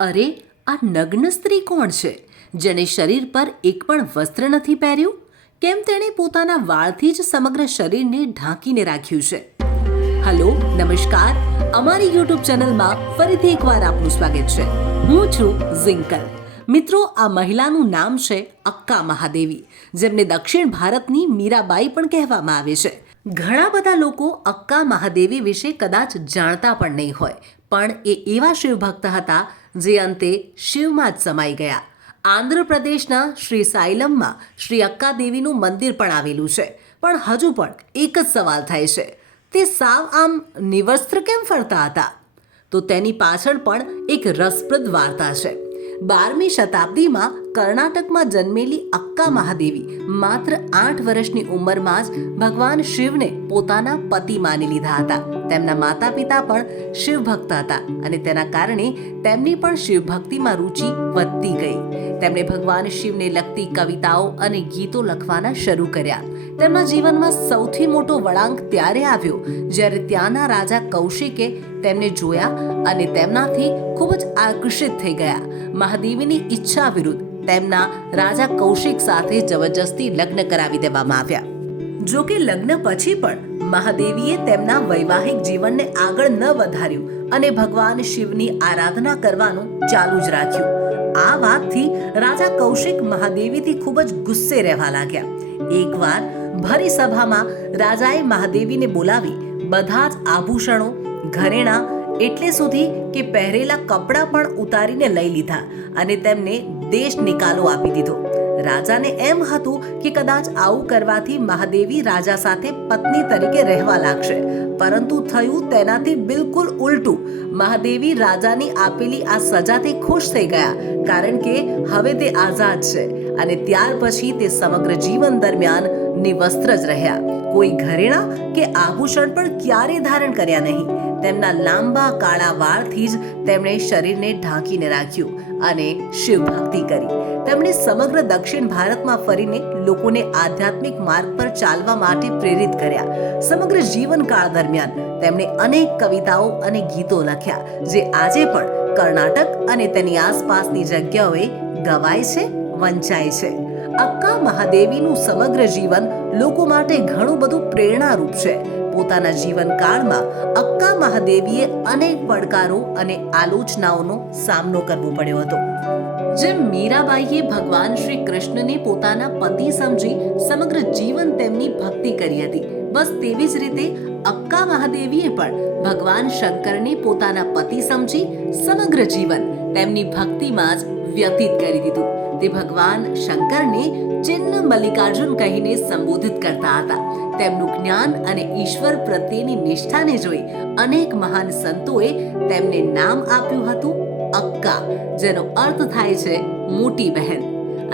અરે, આ નગ્ન સ્ત્રી કોણ છે જેણે શરીર પર એક પણ વસ્ત્ર નથી પહેર્યું? કેમ તેણે પોતાના વાળથી જ સમગ્ર શરીરને ઢાંકીને રાખ્યું છે? હલો, નમસ્કાર. અમારી યુટ્યુબ ચેનલમાં ફરીથી એકવાર આપનું સ્વાગત છે. હું છું ઝિંકલ. મિત્રો, આ મહિલાનું નામ છે અક્કા મહાદેવી, જેમને દક્ષિણ ભારતની મીરાબાઈ પણ કહેવામાં આવે છે. ઘણા બધા લોકો અક્કા મહાદેવી વિશે કદાચ જાણતા પણ નહીં હોય, પણ એ એવા શિવભક્ત હતા જે અંતે શિવમાં જ સમાઈ ગયા. આંધ્રપ્રદેશના શ્રી સાઈલમમાં શ્રી અક્કા દેવીનું મંદિર પણ આવેલું છે. પણ હજુ પણ એક જ સવાલ થાય છે, તે સાવ આમ નિવસ્ત્ર કેમ ફરતા હતા? તો તેની પાછળ પણ એક રસપ્રદ વાર્તા છે. 12મી શતાબ્દીમાં કર્ણાટકમાં જન્મેલી અક્કા મહાદેવી માત્ર 8 વર્ષની ઉંમરમાં જ ભગવાન શિવને પોતાના પતિ માની લીધા હતા. તેમના માતા પિતા પણ શિવભક્ત હતા અને તેના કારણે તેમની પણ શિવભક્તિમાં રુચિ વધતી ગઈ. તેમણે ભગવાન શિવને લગતી કવિતાઓ અને ગીતો લખવાના શરૂ કર્યા. તેમના જીવનમાં સૌથી મોટો વળાંક ત્યારે આવ્યો જ્યારે ત્યાંના રાજા કૌશિકે તેમને જોયા અને તેમનાથી ખૂબ જ આકર્ષિત થઈ ગયા. મહાદેવીની ઈચ્છા વિરુદ્ધ તેમના રાજા કૌશિક સાથે જબરજસ્તી લગ્ન કરાવી દેવામાં આવ્યા. જો કે લગ્ન પછી પણ મહાદેવીએ તેમના વૈવાહિક જીવનને આગળ ન વધાર્યું અને ભગવાન શિવની આરાધના કરવાનું ચાલુ જ રાખ્યું. આ વાતથી રાજા કૌશિક મહાદેવીથી ખૂબ જ ગુસ્સે રહેવા લાગ્યા. એકવાર ભરી સભામાં રાજાએ મહાદેવીને બોલાવી બધા જ આભૂષણો, ઘરેણાં, એટલે સુધી કે પહેરેલા કપડાં પણ ઉતારીને લઈ લીધા અને તેમને દેશ નિકાલો આપી દીધો. રાજાને એમ હતું કે કદાચ આવું કરવાથી મહાદેવી રાજા સાથે પત્ની તરીકે રહેવા લાગશે, પરંતુ થયું તેનાથી બિલકુલ ઉલટું. મહાદેવી રાજાની આપેલી આ સજાથી ખુશ થઈ ગયા, કારણ કે હવે તે આઝાદ છે અને ત્યાર પછી તે સમગ્ર જીવન દરમિયાન નિવસ્ત્ર જ રહ્યા. કોઈ ઘરેણાં કે આભૂષણ પણ ક્યારેય ધારણ કર્યા નહીં. તેમના લાંબા કાળા વાળથી જ તેમણે શરીરને ઢાંકીને રાખ્યું અને શિવભક્તિ કરી. તેમણે સમગ્ર દક્ષિણ ભારતમાં ફરીને લોકોને આધ્યાત્મિક માર્ગ પર ચાલવા માટે પ્રેરિત કર્યા. સમગ્ર જીવનકાળ દરમિયાન તેમણે અનેક કવિતાઓ અને ગીતો લખ્યા, જે આજે પણ કર્ણાટક અને તેની આસપાસની જગ્યાઓએ ગવાય છે, વંચાય છે. અક્કા મહાદેવીનું સમગ્ર જીવન લોકો માટે ઘણું બધું પ્રેરણારૂપ છે. પોતાના જીવનકાળમાં અક્કા મહાદેવીએ અનેક પડકારો અને આલોચનાઓનો સામનો કરવો પડ્યો હતો. જેમ મીરાબાઈએ ભગવાન શ્રી કૃષ્ણને પોતાના પતિ સમજી સમગ્ર જીવન તેમની ભક્તિ કરી હતી, બસ તેવી જ રીતે અક્કા મહાદેવીએ પણ ભગવાન શંકરને પોતાના પતિ સમજી સમગ્ર જીવન તેમની ભક્તિમાં જ વ્યતીત કરી દીધું. તે ભગવાન શંકરને ચિન્ન મલ્લિકાર્જુન કહીને સંબોધિત કરતા હતા. તેમનું જ્ઞાન અને ઈશ્વર પ્રત્યેની નિષ્ઠાને જોઈ અનેક મહાન સંતોએ તેમને નામ આપ્યું હતું અક્કા, જેનો અર્થ થાય છે મોટી બહેન.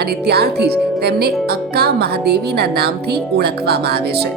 અને ત્યારથી જ તેમને અક્કા મહાદેવીના નામથી ઓળખવામાં આવે છે.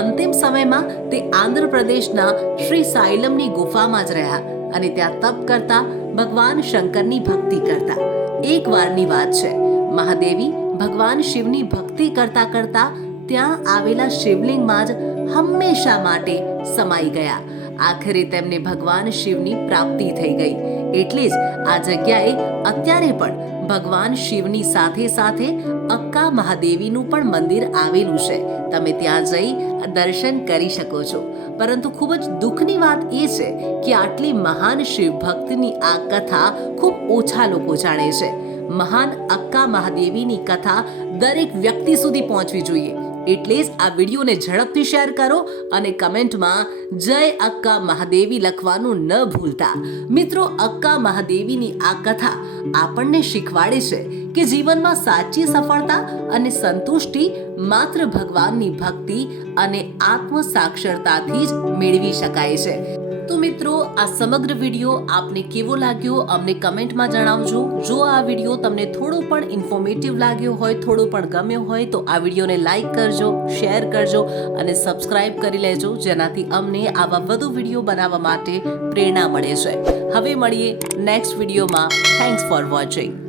અંતિમ સમયમાં તે આંધ્રપ્રદેશના શ્રી સાઈલમની ગુફામાં જ રહ્યા અને ત્યાં તપ કરતા, ભગવાન શંકરની ભક્તિ કરતા. એક વારની વાત છે, મહાદેવી ભગવાન શિવની ભક્તિ કરતા કરતા ત્યાં આવેલા શિવલિંગમાં જ હંમેશા માટે સમાઈ ગયા. આખરે તેમને ભગવાન શિવની પ્રાપ્તિ થઈ ગઈ. એટલે જ આ જગ્યાએ અત્યારે પણ ભગવાન શિવની સાથે સાથે અક્કા મહાદેવીનું પણ મંદિર આવેલું છે. તમે ત્યાં જઈ દર્શન કરી શકો છો. પરંતુ ખૂબ જ દુઃખની વાત એ છે કે આટલી મહાન શિવ ભક્તની આ કથા ખૂબ ઓછા લોકો જાણે છે. મહાન અક્કા મહાદેવીની કથા દરેક વ્યક્તિ સુધી પહોંચવી જોઈએ. એટલે જ આ વિડીયોને ઝડપથી શેર કરો અને કમેન્ટમાં જય અક્કા મહાદેવી લખવાનું ન ભૂલતા. મિત્રો, અક્કા મહાદેવીની આ કથા આપણને શીખવાડે છે કે જીવનમાં સાચી સફળતા અને સંતુષ્ટિ માત્ર ભગવાનની ભક્તિ અને આત્મ સાક્ષરતાથી જ મેળવી શકાય છે. તો મિત્રો, આ સમગ્ર વિડીયો આપને કેવો લાગ્યો અમને કમેન્ટમાં જણાવજો. જો આ વિડીયો તમને થોડો પણ ઇન્ફોર્મેટિવ લાગ્યો હોય, થોડો પણ ગમ્યો હોય, તો આ વિડીયોને લાઈક કરજો, શેર કરજો અને સબસ્ક્રાઇબ કરી લેજો, જેનાથી અમને આવા વધુ વિડીયો બનાવવા માટે પ્રેરણા મળે છે. હવે મળીએ નેક્સ્ટ વિડીયોમાં. Thanks for watching.